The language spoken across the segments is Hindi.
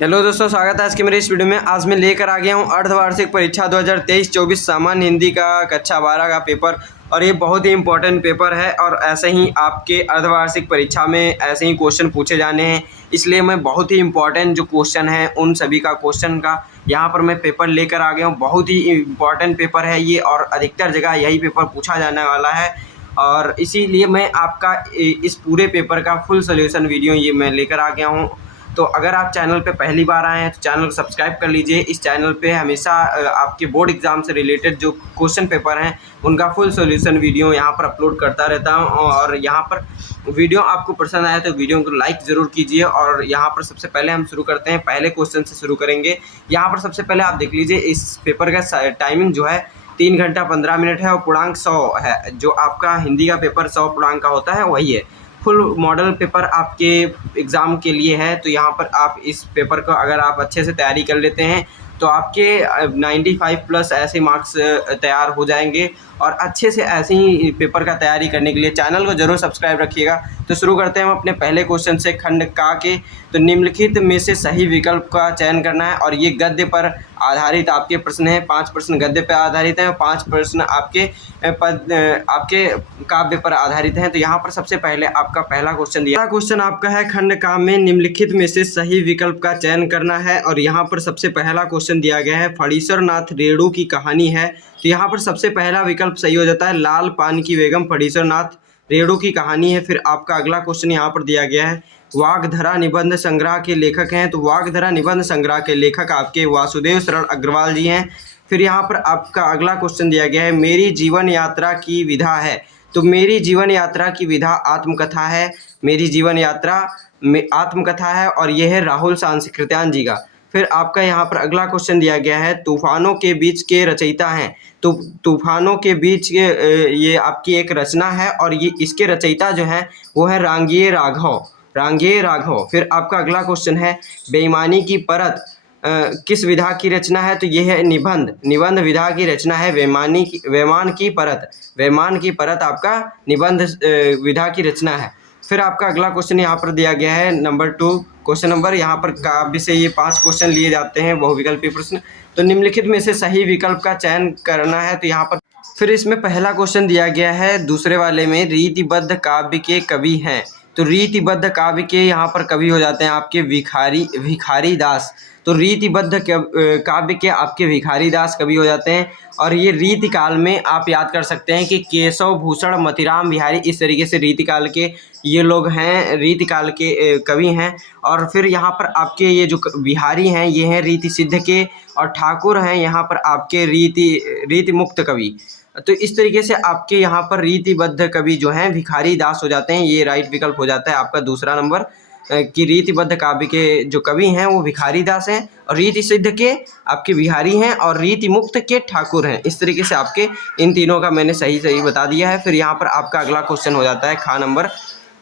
हेलो दोस्तों, स्वागत है आज की मेरी इस वीडियो में। आज मैं लेकर आ गया हूँ अर्धवार्षिक परीक्षा 2023-24 सामान्य हिंदी का कक्षा 12 का पेपर। और ये बहुत ही इम्पोर्टेंट पेपर है और ऐसे ही आपके अर्धवार्षिक परीक्षा में ऐसे ही क्वेश्चन पूछे जाने हैं। इसलिए मैं बहुत ही इम्पोर्टेंट जो क्वेश्चन हैं उन सभी का क्वेश्चन का यहाँ पर मैं पेपर लेकर आ गया हूँ। बहुत ही इम्पोर्टेंट पेपर है ये और अधिकतर जगह यही पेपर पूछा जाने वाला है। और इसीलिए मैं आपका इस पूरे पेपर का फुल सोल्यूशन वीडियो ये मैं लेकर आ गया हूँ। तो अगर आप चैनल पे पहली बार आए हैं तो चैनल को सब्सक्राइब कर लीजिए। इस चैनल पे हमेशा आपके बोर्ड एग्ज़ाम से रिलेटेड जो क्वेश्चन पेपर हैं उनका फुल सॉल्यूशन वीडियो यहाँ पर अपलोड करता रहता हूँ। और यहाँ पर वीडियो आपको पसंद आया तो वीडियो को लाइक ज़रूर कीजिए। और यहाँ पर सबसे पहले हम शुरू करते हैं, पहले क्वेश्चन से शुरू करेंगे। यहाँ पर सबसे पहले आप देख लीजिए, इस पेपर का टाइमिंग जो है 3 घंटा 15 मिनट है और पूर्णांक 100 है। जो आपका हिंदी का पेपर 100 पूर्णांक का होता है वही है। फुल मॉडल पेपर आपके एग्ज़ाम के लिए है। तो यहाँ पर आप इस पेपर को अगर आप अच्छे से तैयारी कर लेते हैं तो आपके 95 प्लस ऐसे मार्क्स तैयार हो जाएंगे। और अच्छे से ऐसे ही पेपर का तैयारी करने के लिए चैनल को ज़रूर सब्सक्राइब रखिएगा। तो शुरू करते हैं हम अपने पहले क्वेश्चन से। खंड का के तो निम्नलिखित में से सही विकल्प का चयन करना है। और ये गद्य पर आधारित आपके प्रश्न हैं। 5 प्रश्न गद्य पर आधारित हैं और 5 प्रश्न आपके काव्य पर आधारित हैं। तो यहाँ पर सबसे पहले आपका पहला क्वेश्चन दिया, क्वेश्चन आपका है खंड का में निम्नलिखित में से सही विकल्प का चयन करना है। और यहाँ पर सबसे पहला क्वेश्चन दिया गया है फणीश्वर नाथ रेणु की कहानी है। तो यहाँ पर सबसे पहला विकल्प सही हो जाता है, लाल पान की बेगम फणीश्वर नाथ रेणु की कहानी है। फिर आपका अगला क्वेश्चन यहाँ पर दिया गया है वाग्धरा निबंध संग्रह के लेखक हैं। तो वाग्धरा निबंध संग्रह के लेखक आपके वासुदेव शरण अग्रवाल जी हैं। फिर यहाँ पर आपका अगला क्वेश्चन दिया गया है मेरी जीवन यात्रा की विधा है। तो मेरी जीवन यात्रा की विधा आत्मकथा है। मेरी जीवन यात्रा में आत्मकथा है और यह है राहुल सांकृत्यायन जी का। फिर आपका यहाँ पर अगला क्वेश्चन दिया गया है तूफानों के बीच के रचयिता हैं। तो तूफानों के बीच के ये आपकी एक रचना है और ये इसके रचयिता जो हैं वो है रांगेय राघव। फिर आपका अगला क्वेश्चन है बेईमानी की परत किस विधा की रचना है। तो यह है निबंध विधा की रचना है। वैमान की परत आपका निबंध विधा की रचना है। फिर आपका अगला क्वेश्चन यहाँ पर दिया गया है नंबर 2 क्वेश्चन नंबर। यहाँ पर काव्य से ये 5 क्वेश्चन लिए जाते हैं, बहुविकल्पी प्रश्न। तो निम्नलिखित में से सही विकल्प का चयन करना है। तो यहाँ पर फिर इसमें पहला क्वेश्चन दिया गया है दूसरे वाले में रीतिबद्ध काव्य के कवि हैं। तो रीतिबद्ध काव्य के यहाँ पर कवि हो जाते हैं आपके भिखारी दास। तो रीतिबद्ध काव्य के आपके भिखारी दास कवि हो जाते हैं। और ये रीतिकाल में आप याद कर सकते हैं कि केशव भूषण मतिराम बिहारी, इस तरीके से रीतिकाल के ये लोग हैं, रीतिकाल के कवि हैं। और फिर यहाँ पर आपके ये जो बिहारी हैं ये हैं रीति सिद्ध के, और ठाकुर हैं यहाँ पर आपके रीति मुक्त कवि। तो इस तरीके से आपके यहाँ पर रीतिबद्ध कवि जो हैं भिखारी दास हो जाते हैं। ये राइट विकल्प हो जाता है आपका दूसरा नंबर कि रीतिबद्ध काव्य के जो कवि हैं वो भिखारी दास हैं और रीति सिद्ध के आपके बिहारी हैं और रीति मुक्त के ठाकुर हैं। इस तरीके से आपके इन तीनों का मैंने सही बता दिया है। फिर यहाँ पर आपका अगला क्वेश्चन हो जाता है खा नंबर।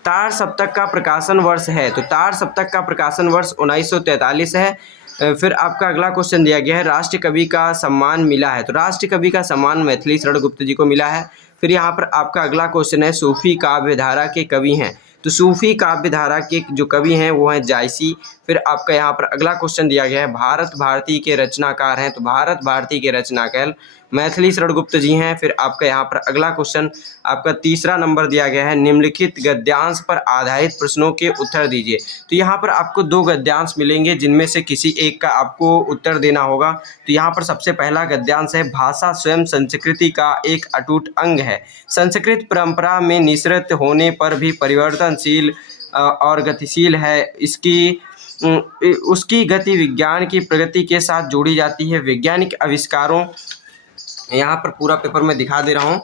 तार सप्तक का प्रकाशन वर्ष है। तो तार सप्तक का प्रकाशन वर्ष 1943 है। फिर आपका अगला क्वेश्चन दिया गया है राष्ट्र कवि का सम्मान मिला है। तो राष्ट्र कवि का सम्मान मैथिली शरण गुप्त जी को मिला है। फिर यहाँ पर आपका अगला क्वेश्चन है सूफी काव्य धारा के कवि हैं। तो सूफी काव्य धारा के जो कवि हैं वो हैं जायसी। फिर आपका यहाँ पर अगला क्वेश्चन दिया गया है भारत भारती के रचनाकार हैं। तो भारत भारती के रचनाकार मैथिली शरण गुप्त जी हैं। फिर आपका यहाँ पर अगला क्वेश्चन आपका तीसरा नंबर दिया गया है निम्नलिखित गद्यांश पर आधारित प्रश्नों के उत्तर दीजिए। तो यहाँ पर आपको 2 गद्यांश मिलेंगे जिनमें से किसी एक का आपको उत्तर देना होगा। तो यहाँ पर सबसे पहला गद्यांश है भाषा स्वयं संस्कृति का एक अटूट अंग है। संस्कृत परंपरा में निःसृत होने पर भी परिवर्तनशील और गतिशील है। उसकी गति विज्ञान की प्रगति के साथ जोड़ी जाती है। वैज्ञानिक आविष्कारों, यहाँ पर पूरा पेपर मैं दिखा दे रहा हूँ।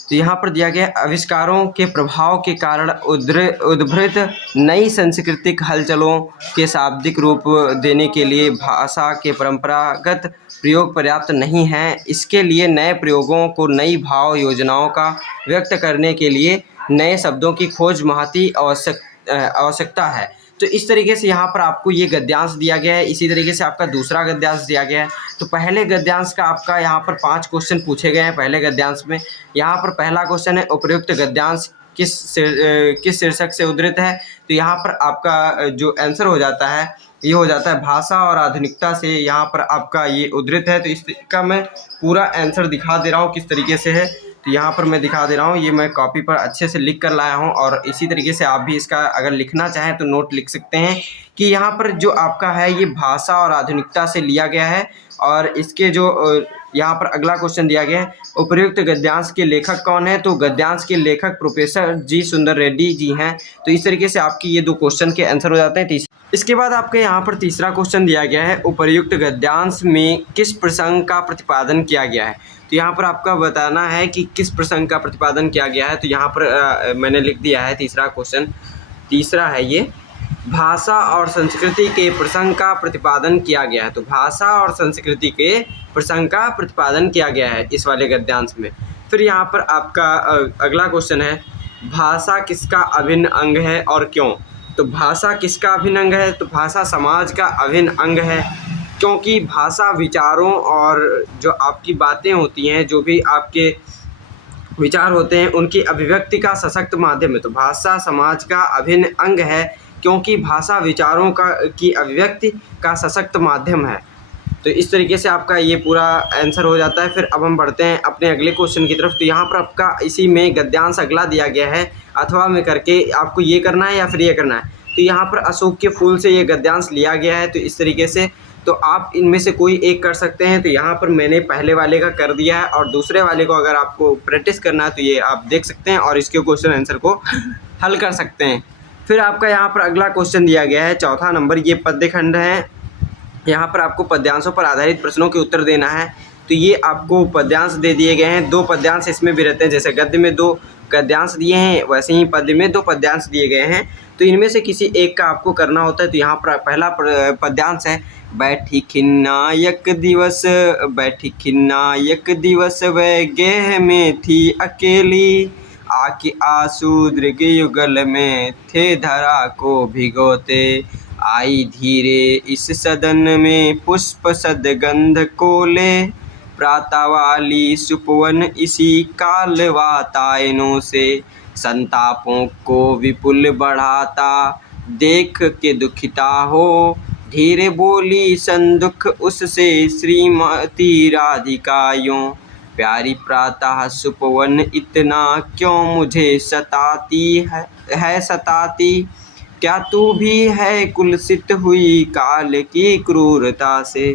तो यहाँ पर दिया गया आविष्कारों के प्रभाव के कारण उद्भूत नई सांस्कृतिक हलचलों के शाब्दिक रूप देने के लिए भाषा के परंपरागत प्रयोग पर्याप्त नहीं हैं। इसके लिए नए प्रयोगों को नई भाव योजनाओं का व्यक्त करने के लिए नए शब्दों की खोज महती आवश्यकता है। तो इस तरीके से यहाँ पर आपको ये गद्यांश दिया गया है। इसी तरीके से आपका दूसरा गद्यांश दिया गया है। तो पहले गद्यांश का आपका यहाँ पर 5 क्वेश्चन पूछे गए हैं पहले गद्यांश में। यहाँ पर पहला क्वेश्चन है उपयुक्त गद्यांश किस शीर्षक से उद्धृत है। तो यहाँ पर आपका जो आंसर हो जाता है ये हो जाता है भाषा और आधुनिकता से यहाँ पर आपका ये उद्धृत है। तो इसका मैं पूरा आंसर दिखा दे रहा हूँ किस तरीके से है। तो यहाँ पर मैं दिखा दे रहा हूँ, ये मैं कॉपी पर अच्छे से लिख कर लाया हूँ और इसी तरीके से आप भी इसका अगर लिखना चाहें तो नोट लिख सकते हैं कि यहाँ पर जो आपका है ये भाषा और आधुनिकता से लिया गया है। और इसके जो यहाँ पर अगला क्वेश्चन दिया गया है, उपर्युक्त गद्यांश के लेखक कौन है? तो गद्यांश के लेखक प्रोफेसर जी सुंदर रेड्डी जी हैं। तो इस तरीके से आपकी ये 2 क्वेश्चन के आंसर हो जाते हैं। इसके बाद आपके यहाँ पर तीसरा क्वेश्चन दिया गया है, उपर्युक्त गद्यांश में किस प्रसंग का प्रतिपादन किया गया है? तो यहाँ पर आपका बताना है कि किस प्रसंग का प्रतिपादन किया गया है। तो यहाँ पर मैंने लिख दिया है तीसरा क्वेश्चन। तीसरा है ये, भाषा और संस्कृति के प्रसंग का प्रतिपादन किया गया है। तो भाषा और संस्कृति के प्रसंग का प्रतिपादन किया गया है इस वाले गद्यांश में। फिर यहाँ पर आपका अगला क्वेश्चन है, भाषा किसका अभिन्न अंग है और क्यों? तो भाषा किसका अभिन्न अंग है? तो भाषा समाज का अभिन्न अंग है, क्योंकि भाषा विचारों और जो आपकी बातें होती हैं, जो भी आपके विचार होते हैं, उनकी अभिव्यक्ति का सशक्त माध्यम है। तो भाषा समाज का अभिन्न अंग है, क्योंकि भाषा विचारों की अभिव्यक्ति का सशक्त माध्यम है। तो इस तरीके से आपका ये पूरा आंसर हो जाता है। फिर अब हम बढ़ते हैं अपने अगले क्वेश्चन की तरफ। तो यहाँ पर आपका इसी में गद्यांश अगला दिया गया है, अथवा में करके आपको ये करना है या फिर ये करना है। तो यहाँ पर अशोक के फूल से ये गद्यांश लिया गया है। तो इस तरीके से तो आप इनमें से कोई एक कर सकते हैं। तो यहाँ पर मैंने पहले वाले का कर दिया है और दूसरे वाले को अगर आपको प्रैक्टिस करना है तो ये आप देख सकते हैं और इसके क्वेश्चन आंसर को हल कर सकते हैं। फिर आपका यहाँ पर अगला क्वेश्चन दिया गया है, चौथा नंबर, ये पद्य खंड है। यहाँ पर आपको पद्यांशों पर आधारित प्रश्नों के उत्तर देना है। तो ये आपको पद्यांश दे दिए गए हैं, 2 पद्यांश इसमें भी रहते हैं। जैसे गद्य में 2 गद्यांश दिए हैं, वैसे ही पद्य में 2 पद्यांश दिए गए हैं। तो इनमें से किसी एक का आपको करना होता है। तो यहाँ पर पहला पद्यांश है, बैठी खिन्नायक दिवस, बैठी खिन्नायक दिवस वह गेह में थी अकेली, आके आंसू दृग युगल में थे धरा को भिगोते, आई धीरे इस सदन में पुष्प सदगंध कोले, प्रातः वाली सुपवन इसी काल वातायनों से, संतापों को विपुल बढ़ाता देख के दुखिता हो, धीरे बोली संदुख उससे श्रीमती राधिका यूं, प्यारी प्रातः सुपवन इतना क्यों मुझे सताती है सताती, क्या तू भी है कुलसित हुई काल की क्रूरता से।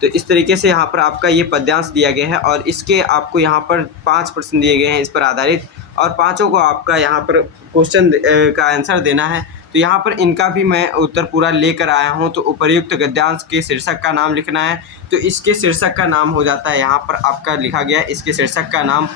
तो इस तरीके से यहाँ पर आपका ये पद्यांश दिया गया है और इसके आपको यहाँ पर 5 प्रश्न दिए गए हैं इस पर आधारित, और पाँचों को आपका यहाँ पर क्वेश्चन का आंसर देना है। तो यहाँ पर इनका भी मैं उत्तर पूरा लेकर आया हूँ। तो उपर्युक्त गद्यांश के शीर्षक का नाम लिखना है। तो इसके शीर्षक का नाम हो जाता है, यहाँ पर आपका लिखा गया है, इसके शीर्षक का नाम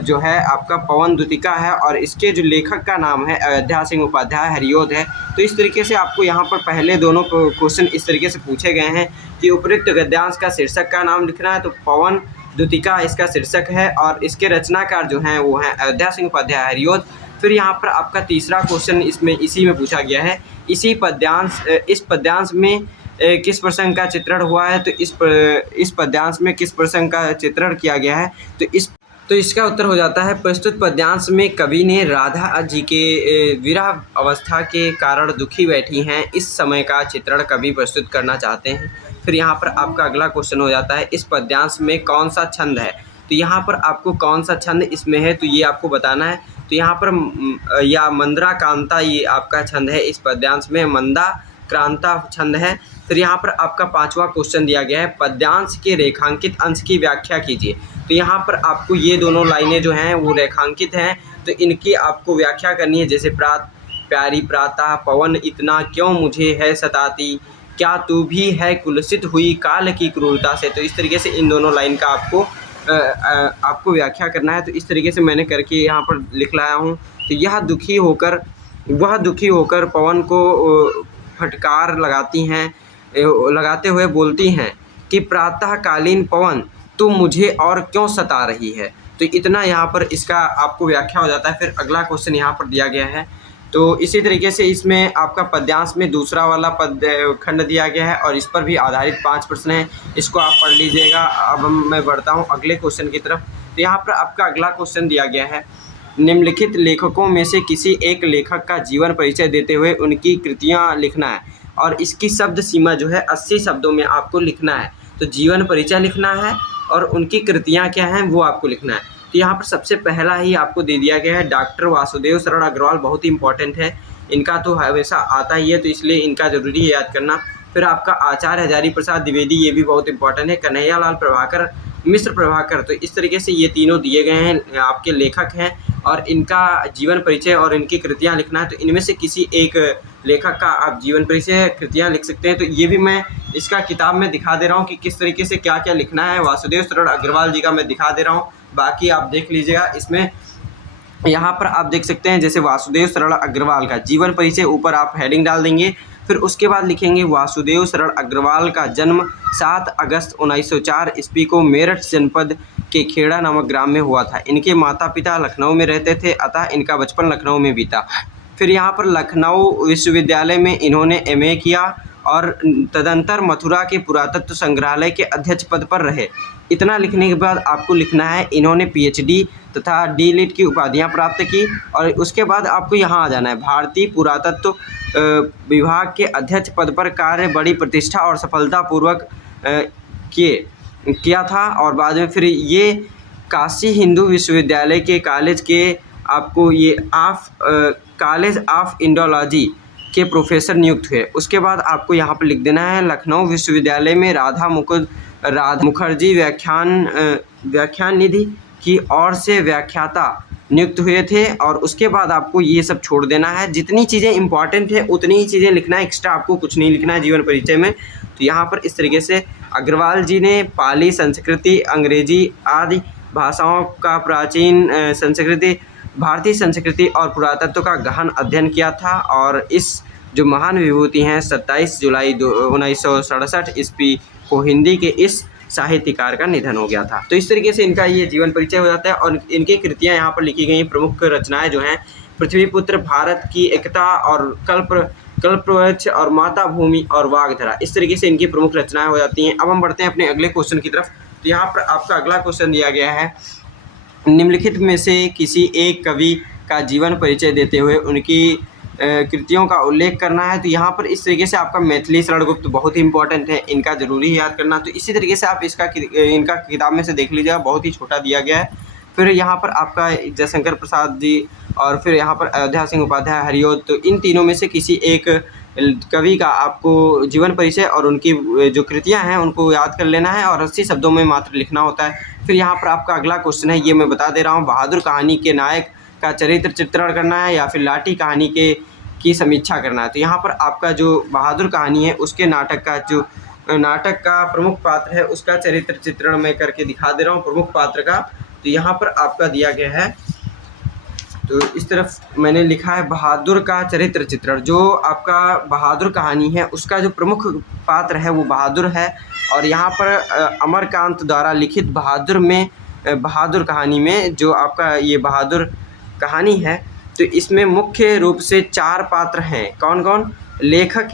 जो है आपका पवन द्युतिका है और इसके जो लेखक का नाम है अयोध्या सिंह उपाध्याय हरिओद है। तो इस तरीके से आपको यहाँ पर पहले दोनों क्वेश्चन इस तरीके से पूछे गए हैं कि उपर्युक्त गद्यांश का शीर्षक का नाम लिखना है। तो पवन द्युतिका इसका शीर्षक है और इसके रचनाकार जो हैं वो हैं अयोध्या सिंह उपाध्याय हरिओद। फिर यहाँ पर आपका तीसरा क्वेश्चन इसमें इसी में पूछा गया है, इस पद्यांश में किस प्रसंग का चित्रण हुआ है। तो इस पद्यांश में किस प्रसंग का चित्रण किया गया है। तो इसका उत्तर हो जाता है, प्रस्तुत पद्यांश में कवि ने राधा जी के विरह अवस्था के कारण दुखी बैठी हैं इस समय का चित्रण कवि प्रस्तुत करना चाहते हैं। फिर यहाँ पर आपका अगला क्वेश्चन हो जाता है, इस पद्यांश में कौन सा छंद है। तो यहाँ पर आपको कौन सा छंद इसमें है तो ये आपको बताना है। तो यहाँ पर या मंद्रा कांता ये आपका छंद है, इस पद्यांश में मंदा क्रांता छंद है। फिर यहाँ पर आपका 5वां क्वेश्चन दिया गया है, पद्यांश के रेखांकित अंश की व्याख्या कीजिए। तो यहाँ पर आपको ये दोनों लाइनें जो हैं वो रेखांकित हैं, तो इनकी आपको व्याख्या करनी है। जैसे प्यारी प्रातः पवन इतना क्यों मुझे है सताती, क्या तू भी है कुलसित हुई काल की क्रूरता से। तो इस तरीके से इन दोनों लाइन का आपको व्याख्या करना है। तो इस तरीके से मैंने करके यहाँ पर लिख लाया हूँ। तो वह दुखी होकर पवन को फटकार लगाते हुए बोलती हैं कि प्रातःकालीन पवन तू मुझे और क्यों सता रही है। तो इतना यहाँ पर इसका आपको व्याख्या हो जाता है। फिर अगला क्वेश्चन यहाँ पर दिया गया है। तो इसी तरीके से इसमें आपका पद्यांश में दूसरा वाला खंड दिया गया है और इस पर भी आधारित 5 प्रश्न हैं, इसको आप पढ़ लीजिएगा। अब मैं बढ़ता हूँ अगले क्वेश्चन की तरफ। तो यहाँ पर आपका अगला क्वेश्चन दिया गया है, निम्नलिखित लेखकों में से किसी एक लेखक का जीवन परिचय देते हुए उनकी कृतियाँ लिखना है। और इसकी शब्द सीमा जो है 80 शब्दों में आपको लिखना है। तो जीवन परिचय लिखना है और उनकी कृतियाँ क्या हैं वो आपको लिखना है। तो यहाँ पर सबसे पहला ही आपको दे दिया गया है डॉक्टर वासुदेव शरण अग्रवाल, बहुत ही इंपॉर्टेंट है, इनका तो हमेशा आता ही है तो इसलिए इनका ज़रूरी है याद करना। फिर आपका आचार्य हजारी प्रसाद द्विवेदी, ये भी बहुत इंपॉर्टेंट है। कन्हैयालाल प्रभाकर, मिश्र प्रभाकर, तो इस तरीके से ये तीनों दिए गए हैं आपके लेखक हैं और इनका जीवन परिचय और इनकी कृतियाँ लिखना है। तो इनमें से किसी एक लेखक का आप जीवन परिचय कृतियाँ लिख सकते हैं। तो ये भी मैं इसका किताब में दिखा दे रहा हूँ कि किस तरीके से क्या क्या लिखना है। वासुदेव शरण अग्रवाल जी का मैं दिखा दे रहा हूँ, बाकी आप देख लीजिएगा। इसमें यहाँ पर आप देख सकते हैं जैसे वासुदेव शरण अग्रवाल का जीवन परिचय, ऊपर आप हेडिंग डाल देंगे। फिर उसके बाद लिखेंगे वासुदेव शरण अग्रवाल का जन्म 7 अगस्त 1904 ईस्वी को मेरठ जनपद के खेड़ा नामक ग्राम में हुआ था। इनके माता पिता लखनऊ में रहते थे, अतः इनका बचपन लखनऊ में बीता। फिर यहाँ पर लखनऊ विश्वविद्यालय में इन्होंने MA किया और तदंतर मथुरा के पुरातत्व संग्रहालय के अध्यक्ष पद पर रहे। इतना लिखने के बाद आपको लिखना है इन्होंने PhD तथा D.Litt की उपाधियाँ प्राप्त की। और उसके बाद आपको यहाँ आ जाना है भारतीय पुरातत्व विभाग के अध्यक्ष पद पर कार्य बड़ी प्रतिष्ठा और सफलतापूर्वक किया था। और बाद में फिर ये काशी हिंदू विश्वविद्यालय के कॉलेज के आपको ये कॉलेज ऑफ इंडोलॉजी के प्रोफेसर नियुक्त हुए। उसके बाद आपको यहाँ पर लिख देना है लखनऊ विश्वविद्यालय में राधा मुखर्जी व्याख्यान निधि की ओर से व्याख्याता नियुक्त हुए थे। और उसके बाद आपको ये सब छोड़ देना है, जितनी चीज़ें इंपॉर्टेंट है उतनी ही चीज़ें लिखना है, एक्स्ट्रा आपको कुछ नहीं लिखना है जीवन परिचय में। तो यहाँ पर इस तरीके से अग्रवाल जी ने पाली, संस्कृति, अंग्रेजी आदि भाषाओं का प्राचीन संस्कृति, भारतीय संस्कृति और पुरातत्व का गहन अध्ययन किया था। और इस जो महान विभूति हैं 27 जुलाई 1967 ईस्वी को हिंदी के इस साहित्यकार का निधन हो गया था। तो इस तरीके से इनका ये जीवन परिचय हो जाता है। और इनकी कृतियाँ यहाँ पर लिखी गई प्रमुख रचनाएं जो हैं पृथ्वीपुत्र, भारत की एकता और कल्पवृक्ष और माता भूमि और वागधरा, इस तरीके से इनकी प्रमुख रचनाएं हो जाती हैं। अब हम बढ़ते हैं अपने अगले क्वेश्चन की तरफ। तो यहाँ पर आपका अगला क्वेश्चन दिया गया है निम्नलिखित में से किसी एक कवि का जीवन परिचय देते हुए उनकी कृतियों का उल्लेख करना है। तो यहाँ पर इस तरीके से आपका मैथिली शरण गुप्त बहुत ही इंपॉर्टेंट है, इनका ज़रूरी याद करना। तो इसी तरीके से आप इनका किताब में से देख लीजिएगा, बहुत ही छोटा दिया गया है। फिर यहाँ पर आपका जयशंकर प्रसाद जी और फिर यहाँ पर अयोध्या सिंह उपाध्याय, हरिओद, तो इन तीनों में से किसी एक कवि का आपको जीवन परिचय और उनकी जो कृतियाँ हैं उनको याद कर लेना है और 80 शब्दों में मात्र लिखना होता है। फिर यहाँ पर आपका अगला क्वेश्चन है, ये मैं बता दे रहा हूँ, बहादुर कहानी के नायक का चरित्र चित्रण करना है या फिर लाठी कहानी की समीक्षा करना है। तो यहाँ पर आपका जो बहादुर कहानी है उसके नाटक का प्रमुख पात्र है उसका चरित्र चित्रण मैं करके दिखा दे रहा हूँ, प्रमुख पात्र का। तो यहाँ पर आपका दिया गया है, तो इस तरफ मैंने लिखा है बहादुर का चरित्र चित्रण। जो आपका बहादुर कहानी है उसका जो प्रमुख पात्र है वो बहादुर है। और यहाँ पर अमरकांत द्वारा लिखित बहादुर कहानी में जो आपका ये बहादुर कहानी है, तो इसमें मुख्य रूप से 4 पात्र हैं। कौन कौन? लेखक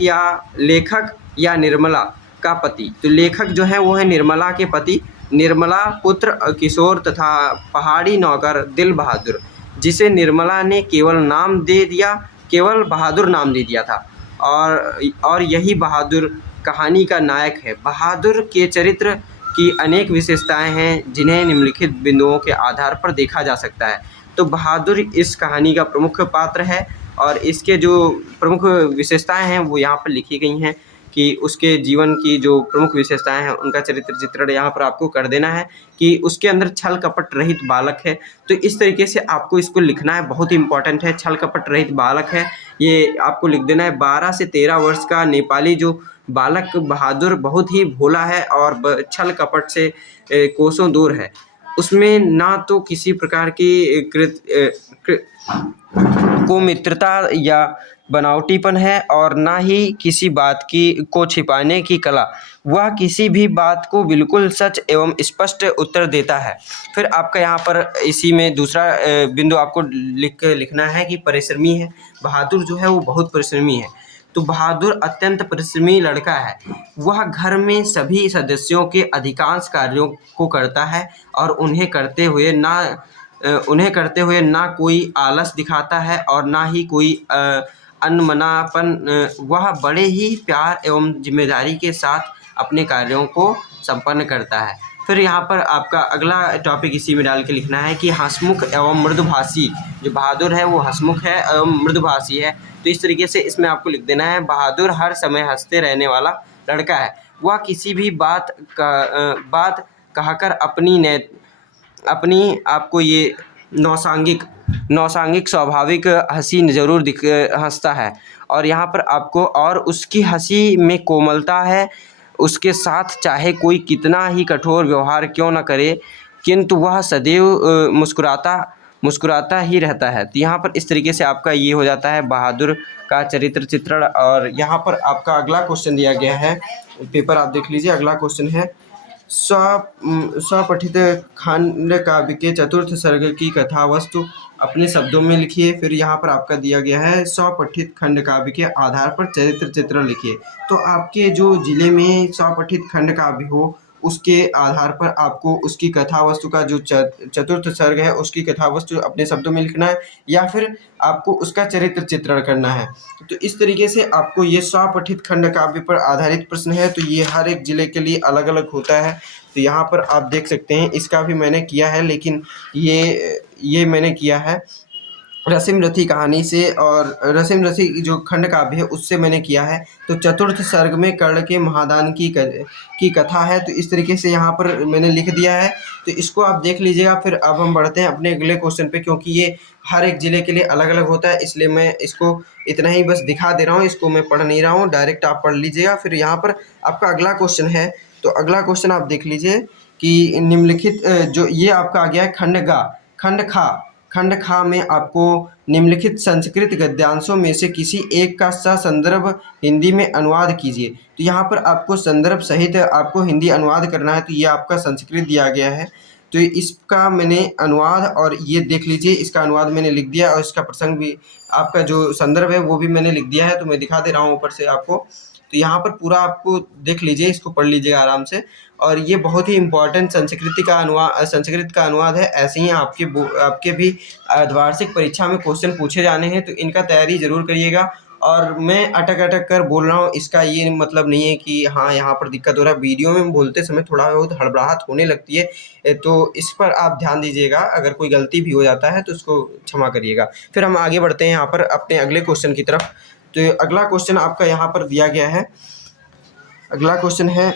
या निर्मला का पति। तो लेखक जो है वो है निर्मला के पति, निर्मला पुत्र किशोर तथा पहाड़ी नौकर दिल बहादुर, जिसे निर्मला ने केवल बहादुर नाम दे दिया था। और यही बहादुर कहानी का नायक है। बहादुर के चरित्र की अनेक विशेषताएं हैं जिन्हें निम्नलिखित बिंदुओं के आधार पर देखा जा सकता है। तो बहादुर इस कहानी का प्रमुख पात्र है और इसके जो प्रमुख विशेषताएं हैं वो यहाँ पर लिखी गई हैं कि उसके जीवन की जो प्रमुख विशेषताएं हैं उनका चरित्र चित्रण यहाँ पर आपको कर देना है कि उसके अंदर छल कपट रहित बालक है। तो इस तरीके से आपको इसको लिखना है, बहुत ही इंपॉर्टेंट है। छल कपट रहित बालक है, ये आपको लिख देना है। 12 से 13 वर्ष का नेपाली जो बालक बहादुर बहुत ही भोला है और छल कपट से कोसों दूर है। उसमें ना तो किसी प्रकार की मित्रता या बनावटीपन है और ना ही किसी बात को छिपाने की कला। वह किसी भी बात को बिल्कुल सच एवं स्पष्ट उत्तर देता है। फिर आपका यहाँ पर इसी में दूसरा बिंदु आपको लिखना है कि परिश्रमी है। बहादुर जो है वो बहुत परिश्रमी है। तो बहादुर अत्यंत परिश्रमी लड़का है। वह घर में सभी सदस्यों के अधिकांश कार्यों को करता है और उन्हें करते हुए ना कोई आलस दिखाता है और ना ही कोई अनमनापन वह बड़े ही प्यार एवं जिम्मेदारी के साथ अपने कार्यों को संपन्न करता है। फिर यहाँ पर आपका अगला टॉपिक इसी में डाल के लिखना है कि हंसमुख एवं मृदुभाषी। जो बहादुर है वो हंसमुख है एवं मृदुभाषी है। तो इस तरीके से इसमें आपको लिख देना है, बहादुर हर समय हंसते रहने वाला लड़का है। वह किसी भी बात कहकर अपनी आपको ये नौसांगिक स्वाभाविक हंसी ज़रूर हंसता है। और यहाँ पर आपको और उसकी हंसी में कोमलता है। उसके साथ चाहे कोई कितना ही कठोर व्यवहार क्यों न करे, किंतु वह सदैव मुस्कुराता ही रहता है। तो यहाँ पर इस तरीके से आपका ये हो जाता है बहादुर का चरित्र चित्रण। और यहाँ पर आपका अगला क्वेश्चन दिया गया है, पेपर आप देख लीजिए। अगला क्वेश्चन है स्वपठित खंड काव्य के चतुर्थ सर्ग की कथा वस्तु अपने शब्दों में लिखिए। फिर यहाँ पर आपका दिया गया है स्वपठित खंड काव्य के आधार पर चरित्र चित्रण लिखिए। तो आपके जो जिले में स्वपठित खंड काव्य हो उसके आधार पर आपको उसकी कथा वस्तु का जो चतुर्थ सर्ग है उसकी कथा वस्तु अपने शब्दों में लिखना है, या फिर आपको उसका चरित्र चित्रण करना है। तो इस तरीके से आपको ये स्वपठित खंड काव्य पर आधारित प्रश्न है। तो ये हर एक जिले के लिए अलग अलग होता है। तो यहाँ पर आप देख सकते हैं, इसका भी मैंने किया है, लेकिन ये मैंने किया है रसीम रथी कहानी से, और रसीम रथी जो खंड काव्य है उससे मैंने किया है। तो चतुर्थ सर्ग में कर्ण के महादान की कथा है। तो इस तरीके से यहाँ पर मैंने लिख दिया है। तो इसको आप देख लीजिएगा। फिर अब हम बढ़ते हैं अपने अगले क्वेश्चन पे, क्योंकि ये हर एक ज़िले के लिए अलग अलग होता है, इसलिए मैं इसको इतना ही बस दिखा दे रहा हूँ, इसको मैं पढ़ नहीं रहा हूँ, डायरेक्ट आप पढ़ लीजिएगा। फिर यहाँ पर आपका अगला क्वेश्चन है। तो अगला क्वेश्चन आप देख लीजिए कि निम्नलिखित जो ये आपका आ गया है खंड खा में आपको निम्नलिखित संस्कृत गद्यांशों में से किसी एक का ससंदर्भ हिंदी में अनुवाद कीजिए। तो यहाँ पर आपको संदर्भ सहित आपको हिंदी अनुवाद करना है। तो ये आपका संस्कृत दिया गया है, तो इसका मैंने अनुवाद, और ये देख लीजिए इसका अनुवाद मैंने लिख दिया, और इसका प्रसंग भी आपका जो संदर्भ है वो भी मैंने लिख दिया है। तो मैं दिखा दे रहा हूँ ऊपर से आपको। तो यहाँ पर पूरा आपको देख लीजिए, इसको पढ़ लीजिएगा आराम से। और ये बहुत ही इम्पोर्टेंट संस्कृत का अनुवाद है। ऐसे ही आपके भी अर्धवार्षिक परीक्षा में क्वेश्चन पूछे जाने हैं, तो इनका तैयारी ज़रूर करिएगा। और मैं अटक कर बोल रहा हूँ, इसका ये मतलब नहीं है कि हाँ यहाँ पर दिक्कत हो रहा है। वीडियो में बोलते समय थोड़ा बहुत हड़बड़ाहट होने लगती है, तो इस पर आप ध्यान दीजिएगा। अगर कोई गलती भी हो जाता है तो उसको क्षमा करिएगा। फिर हम आगे बढ़ते हैं यहाँ पर अपने अगले क्वेश्चन की तरफ। तो अगला क्वेश्चन आपका यहाँ पर दिया गया है। अगला क्वेश्चन है,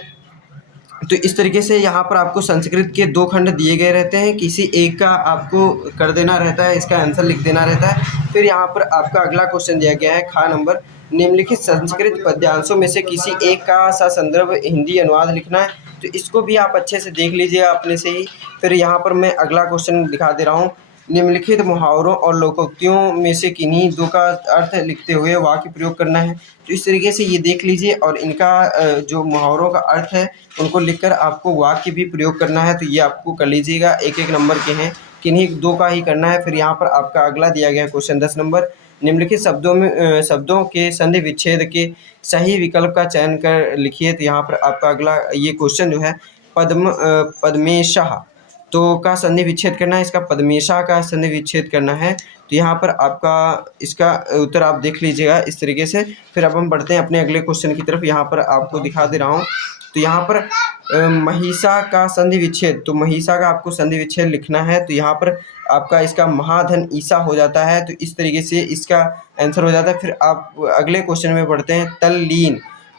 तो इस तरीके से यहाँ पर आपको संस्कृत के 2 खंड दिए गए रहते हैं, किसी एक का आपको कर देना रहता है, इसका आंसर लिख देना रहता है। फिर यहाँ पर आपका अगला क्वेश्चन दिया गया है खा नंबर, निम्नलिखित संस्कृत पद्यांशों में से किसी एक का ससंदर्भ हिंदी अनुवाद लिखना है। तो इसको भी आप अच्छे से देख लीजिए अपने से ही। फिर यहाँ पर मैं अगला क्वेश्चन दिखा दे रहा हूँ, निम्नलिखित मुहावरों और लोकोक्तियों में से किन्हीं 2 का अर्थ लिखते हुए वाक्य प्रयोग करना है। तो इस तरीके से ये देख लीजिए, और इनका जो मुहावरों का अर्थ है उनको लिखकर आपको वाक्य भी प्रयोग करना है। तो ये आपको कर लीजिएगा, एक नंबर के हैं, किन्हीं 2 का ही करना है। फिर यहाँ पर आपका अगला दिया गया क्वेश्चन 10 नंबर, निम्नलिखित शब्दों के संधि विच्छेद के सही विकल्प का चयन कर लिखिए। तो यहाँ पर आपका अगला ये क्वेश्चन जो है पद्मेशः तो का संधि विच्छेद करना है, इसका पद्मेशा का संधि विच्छेद करना है। तो यहाँ पर आपका इसका उत्तर आप देख लीजिएगा इस तरीके से। फिर अब हम बढ़ते हैं अपने अगले क्वेश्चन की तरफ। यहाँ पर आपको दिखा दे रहा हूँ, तो यहाँ पर महिषा का संधि विच्छेद, तो महिषा का आपको संधि विच्छेद लिखना है। तो यहाँ पर आपका इसका महाधन ईसा हो जाता है। तो इस तरीके से इसका आंसर हो जाता है। फिर आप अगले क्वेश्चन में बढ़ते हैं,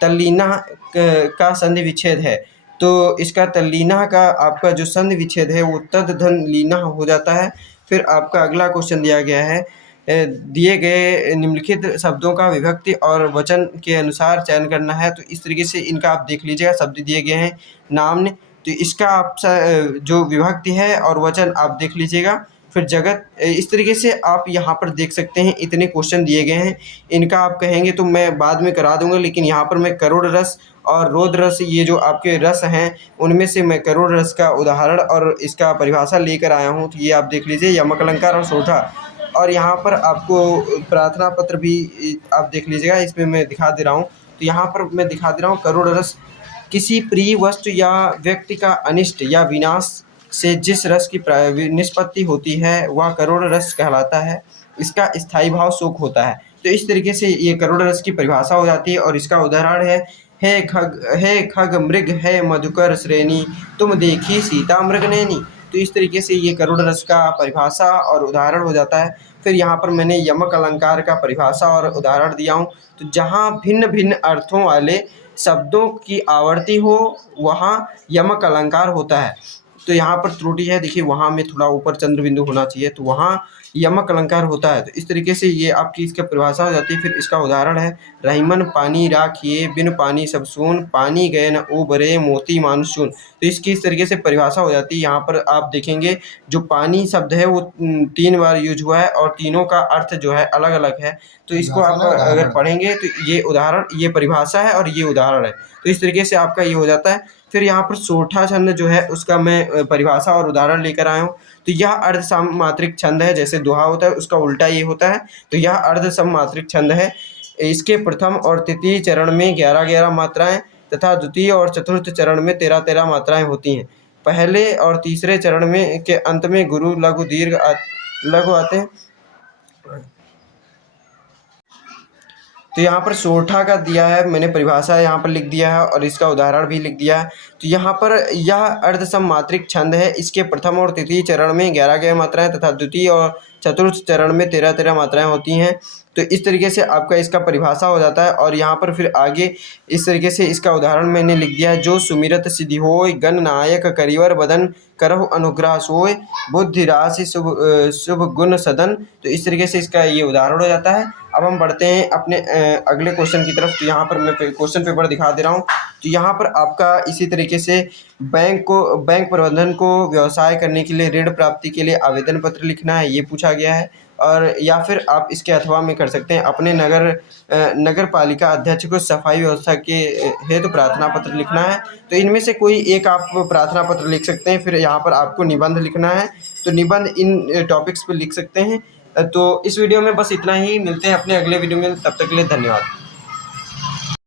तल्लीना का संधि विच्छेद है। तो इसका तल्लीना का आपका जो संधि विच्छेद है वो तद्धन लीना हो जाता है। फिर आपका अगला क्वेश्चन दिया गया है, दिए गए निम्नलिखित शब्दों का विभक्ति और वचन के अनुसार चयन करना है। तो इस तरीके से इनका आप देख लीजिएगा, शब्द दिए गए हैं नाम्न, तो इसका आप जो विभक्ति है और वचन आप देख लीजिएगा। फिर जगत, इस तरीके से आप यहाँ पर देख सकते हैं इतने क्वेश्चन दिए गए हैं। इनका आप कहेंगे तो मैं बाद में करा दूंगा, लेकिन यहाँ पर मैं करोड़ रस और रौद्र रस, ये जो आपके रस हैं उनमें से मैं करोड़ रस का उदाहरण और इसका परिभाषा लेकर आया हूँ। तो ये आप देख लीजिए, यमक अलंकार और सोठा। और यहाँ पर आपको प्रार्थना पत्र भी आप देख लीजिएगा, इसमें मैं दिखा दे रहा हूँ। तो यहाँ पर मैं दिखा दे रहा हूँ, करोड़ रस किसी प्रिय वस्तु या व्यक्ति का अनिष्ट या विनाश से जिस रस की निष्पत्ति होती है वह करोड़ रस कहलाता है। इसका स्थायी भाव शोक होता है। तो इस तरीके से ये करुण रस की परिभाषा हो जाती है। और इसका उदाहरण है खग मृग है मधुकर श्रेणी, तुम देखी सीता मृग नैनी। तो इस तरीके से ये करुण रस का परिभाषा और उदाहरण हो जाता है। फिर यहाँ पर मैंने यमक अलंकार का परिभाषा और उदाहरण दिया हूँ। तो जहाँ भिन्न भिन्न अर्थों वाले शब्दों की आवर्ती हो वहाँ यमक अलंकार होता है। तो यहाँ पर त्रुटि है, देखिए वहाँ में थोड़ा ऊपर चंद्र बिंदु होना चाहिए, तो वहाँ यमक अलंकार होता है। तो इस तरीके से ये आपकी इसका परिभाषा हो जाती है। फिर इसका उदाहरण है रहीमन पानी राखिए बिन पानी सब सून, पानी गए न उबरे मोती मानसून। तो इसकी इस तरीके से परिभाषा हो जाती है। यहाँ पर आप देखेंगे जो पानी शब्द है वो 3 बार यूज हुआ है और तीनों का अर्थ जो है अलग अलग है। तो इसको आप अगर पढ़ेंगे तो ये उदाहरण, ये परिभाषा है और ये उदाहरण है। तो इस तरीके से आपका ये हो जाता है। फिर यहाँ पर सोठा छंद जो है उसका मैं परिभाषा और उदाहरण लेकर आया हूँ। तो यह अर्ध सममात्रिक छंद है, जैसे दोहा होता है उसका उल्टा ये होता है। तो यह अर्ध सममात्रिक छंद है। इसके प्रथम और तृतीय चरण में 11-11 मात्राएं तथा द्वितीय और चतुर्थ चरण में 13-13 मात्राएं होती हैं। पहले और तीसरे चरण में के अंत में गुरु लघु दीर्घ लघु आते हैं। तो यहाँ पर सोठा का दिया है मैंने परिभाषा यहाँ पर लिख दिया है और इसका उदाहरण भी लिख दिया है। तो यहाँ पर यह अर्ध सममात्रिक छंद है। इसके प्रथम और तृतीय चरण में 11-11 मात्राएं तथा द्वितीय और चतुर्थ चरण में 13-13 मात्राएं होती हैं। तो इस तरीके से आपका इसका परिभाषा हो जाता है। और यहाँ पर फिर आगे इस तरीके से इसका उदाहरण मैंने लिख दिया है। जो सुमिरत सिद्धि होय गण नायक करिवर बदन, करहु अनुग्रह सोय बुद्धि राशि शुभ गुण सदन। तो इस तरीके से इसका ये उदाहरण हो जाता है। अब हम बढ़ते हैं अपने अगले क्वेश्चन की तरफ। तो यहाँ पर मैं क्वेश्चन पेपर दिखा दे रहा हूँ। तो यहाँ पर आपका इसी तरीके से बैंक प्रबंधन को व्यवसाय करने के लिए ऋण प्राप्ति के लिए आवेदन पत्र लिखना है, ये पूछा गया है। और या फिर आप इसके अथवा में कर सकते हैं अपने नगर पालिका अध्यक्ष को सफाई व्यवस्था के हेतु प्रार्थना पत्र लिखना है। तो इनमें से कोई एक आप प्रार्थना पत्र लिख सकते हैं। फिर यहाँ पर आपको निबंध लिखना है, तो निबंध इन टॉपिक्स पर लिख सकते हैं। तो इस वीडियो में बस इतना ही। मिलते हैं अपने अगले वीडियो में, तब तक के लिए धन्यवाद।